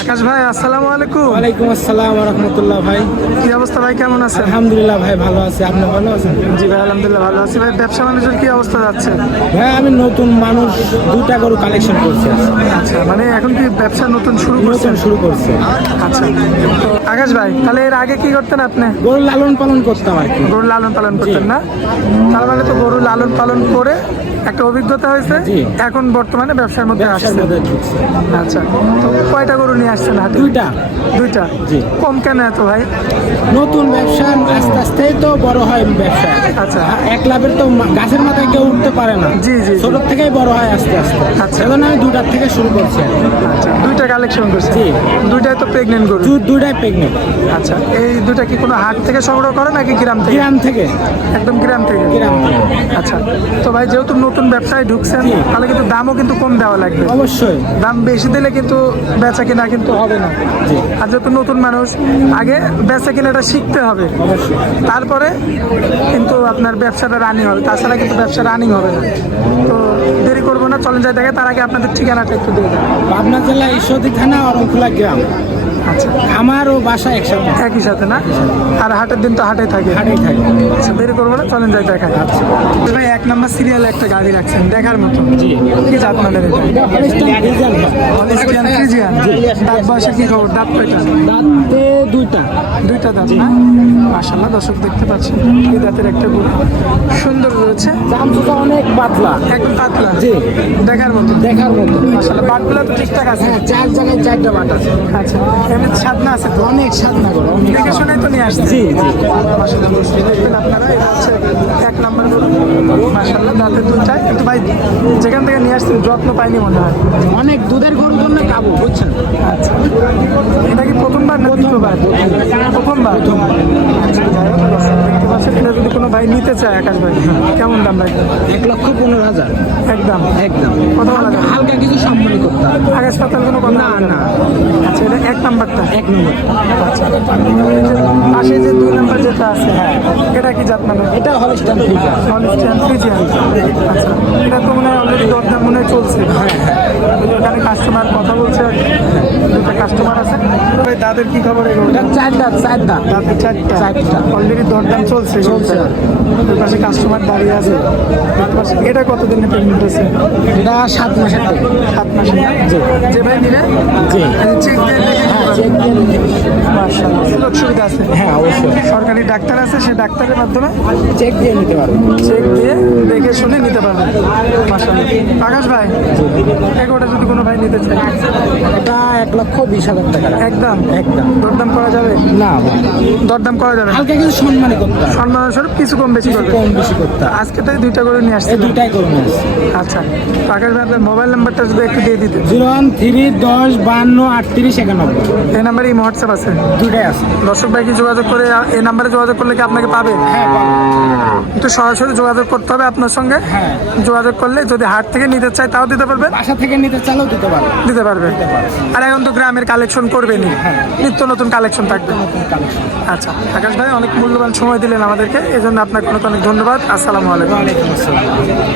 আকাশ ভাই, আসসালামু আলাইকুম। ওয়ালাইকুম আসসালাম ওয়া রাহমাতুল্লাহ। ভাই কি অবস্থা ভাই, কেমন আছেন? আলহামদুলিল্লাহ ভাই, ভালো আছি। আপনি ভালো আছেন? জি ভাই, আলহামদুলিল্লাহ ভালো আছি। ভাই ব্যবসা বাণিজ্যের কি অবস্থা যাচ্ছে? হ্যাঁ, আমি নতুন মানুষ, দুটা গরু কালেকশন করছি। আচ্ছা, মানে এখন কি ব্যবসা নতুন শুরু করছেন? শুরু করছি। আচ্ছা, তো আকাশ ভাই তাহলে এর আগে কি করতেন আপনি? গরু লালন পালন করতাম আর কি। গরু লালন পালন করতেন না? তার মানে তো গরু লালন পালন করে একটা অভিজ্ঞতা হয়েছে, জি। এখন বর্তমানে ব্যবসার মধ্যে ব্যবসার আসছেন। মধ্যে ঢুকছি। আচ্ছা, তো কয়টা গরু নিয়ে আসছেন হাতে? দুইটা। দুইটা? জি। কম কেন এত ভাই? নতুন ব্যবসা, আস্তে আস্তে তো বড় হয় ব্যবসা। আচ্ছা। এক লাভের তো গাছের মাথায় কেউ উঠতে পারে না। জি, জি। ছোট থেকেই বড় হয় আস্তে আস্তে। আচ্ছা। এখন আমি দুটার থেকে শুরু করছি আর কি। আচ্ছা, দুইটা কালেকশন করছেন? জি। দুইটাই তো প্রেগনেন্ট গরু? দুইটাই প্রেগনেন্ট। আচ্ছা, এই দুইটা কি কোনো হাট থেকে সংগ্রহ করে নাকি গ্রাম থেকে? গ্রাম থেকে। একদম গ্রাম থেকে? গ্রাম থেকে। আচ্ছা, তো ভাই যেহেতু নতুন ব্যবসায় ঢুকছেন, জি। তাহলে কিন্তু দামও কিন্তু কম দেওয়া লাগবে। অবশ্যই। দাম বেশি দিলে কিন্তু বেচা কিনা কিন্তু হবে না। জি। আর যেহেতু নতুন মানুষ, আগে বেচা কিনাটা শিখতে হবে, অবশ্যই। তারপরে কিন্তু আপনার ব্যবসাটা রানিং হবে, তাছাড়া কিন্তু ব্যবসা রানিং হবে না। তো দেরি করবো না, চলেন যাই দেখে। তার আগে আপনাদের ঠিকানাটা একটু দিয়ে দেন। পাবনা জেলা ঈশ্বরদী থানা, অরণখোলা গ্রাম। আচ্ছা, আমার ও বাসা একসাথে। একই সাথে না? আর হাটের দিন তো হাটেই থাকে? হাটেই থাকে। আচ্ছা, দেরি করবো না, চলেন যাই দেখাই। আচ্ছা। ভাই এক নাম্বার সিরিয়ালে একটা গাড়ি রাখছেন দেখার মতো। জি। কি জাত মানের এটা? Holstein Friesian? দাঁত বয়সে কি খবর? দাঁত কয়টা? দাঁতে দুইটা। দুইটা দাঁত না? মাশাআল্লাহ, দর্শক দেখতে পাচ্ছেন এই দাঁতের একটা গরু সুন্দর রয়েছে, চামচুটা অনেক পাতলা। একদম পাতলা। জি। দেখার মতো। দেখার মতো। মাশাআল্লাহ, বাটগুলো তো ঠিকঠাক আছে? হ্যাঁ, চার জায়গায় চারটা বাট আছে। আচ্ছা, এমনি সাধনা আছে তো? অনেক সাধনা করো। দেখে শুনে তো নিয়ে আসছে? জি, জি। মাশাআল্লাহ, দর্শক দেখবেন আপনারা, এটা হচ্ছে এক নাম্বার গরু। মাশাআল্লাহ, দাঁতের দুইটাই, কিন্তু ভাই যেখান থেকে নিয়ে আসছেন যত্ন পাইনি মনে হয়। অনেক দুধের গরুর জন্য কাবু, বুঝছেন? আচ্ছা, এটা কি প্রথমবার না দ্বিতীয়বার? প্রথমবার। আচ্ছা, যাই হোক, দর্শক দেখতে পাচ্ছেন, এটা যদি কোনো ভাই নিতে চায় আকাশ ভাই, কেমন দাম রাখবে? 1,15,000। একদম? একদম। কত বলা যাবে? হালকা কিছু সম্মানী করতে হবে। আকাশ পাতাল কোনো কথা না, বলা যাবে না। আচ্ছা, এটা এক নাম্বারটা? এক নম্বর। আচ্ছা, এই যে পাশে যে দুই নাম্বার যেটা আছে, হ্যাঁ, এটা কি জাত মানে? এটা হলিস্টান ফ্রিজিয়ান। Holstein Friesian? আচ্ছা, এটা তো মনে হয় অলরেডি দরদাম মনে হয় চলছে। হ্যাঁ, হ্যাঁ। এখানে কাস্টমার কথা বলছে, দুটা কাস্টমার আছে। তবে দাদের কি খবর এগুলো? এটা চার দাঁত, চার দাঁত। দাদের চারটা? চারটা। অলরেডি দরদাম চলছে? চলছে। ওই পাশে কাস্টমার দাঁড়িয়ে আছে দেখতে পাচ্ছি। এটা কতদিনে পেমেন্ট হয়েছে? এটা 7 মাসের থেকে। 7 মাসে? যে ভাই নিলে জি। চেক দিয়ে দেখে নিতে হ্যাঁ, পারবে? চেক দিয়ে নিতে পারবে। মাশাআল্লাহ, সুযোগ সুবিধা আছে? হ্যাঁ, অবশ্যই। সরকারি ডাক্তার আছে, সেই ডাক্তারের মাধ্যমে চেক দিয়ে নিতে পারবে। চেক দিয়ে দেখে শুনে নিতে পারবে। মাশাআল্লাহ। আকাশ ভাই, এগোটা যদি কোনো ভাই নিতে চায়? এটা 1,20,000 টাকা। একদম? একদম। দরদাম করা যাবে? না ভাই, দরদাম করা যাবে না? হালকা কিছু সম্মানী করতে হবে। সম্মানস্বরূপ কিছু কম বেশি করবে? কম বেশি করতে হবে। আজকে তাই দুইটা করে নিয়ে আসছে? এই দুইটাই করুন। আচ্ছা, আকাশ ভাই আপনার মোবাইল নাম্বারটা যদি একটু দিয়ে দিতেন। 013105291। এই নাম্বারে এই হোয়াটসঅ্যাপ আছে? দুইটাই আছে। দর্শক ভাই কি যোগাযোগ করে এই নাম্বারে যোগাযোগ করলে কি আপনাকে পাবে? হ্যাঁ, পাবে। একটু সরাসরি যোগাযোগ করতে হবে আপনার সঙ্গে। হ্যাঁ। যোগাযোগ করলে যদি হাট থেকে নিতে চায় তাও দিতে পারবেন? বাসা থেকে নিতে চাইলেও দিতে পারবে। দিতে পারবে। আর এখন তো গ্রামের কালেকশন করবেনই, নিত্য নতুন কালেকশন থাকবে। কালেকশন। আচ্ছা, আকাশ ভাই অনেক মূল্যবান সময় দিলেন আমাদেরকে, এই জন্য আপনাকে অনেক অনেক ধন্যবাদ। আসসালামু আলাইকুম। ওয়ালাইকুম আসসালাম।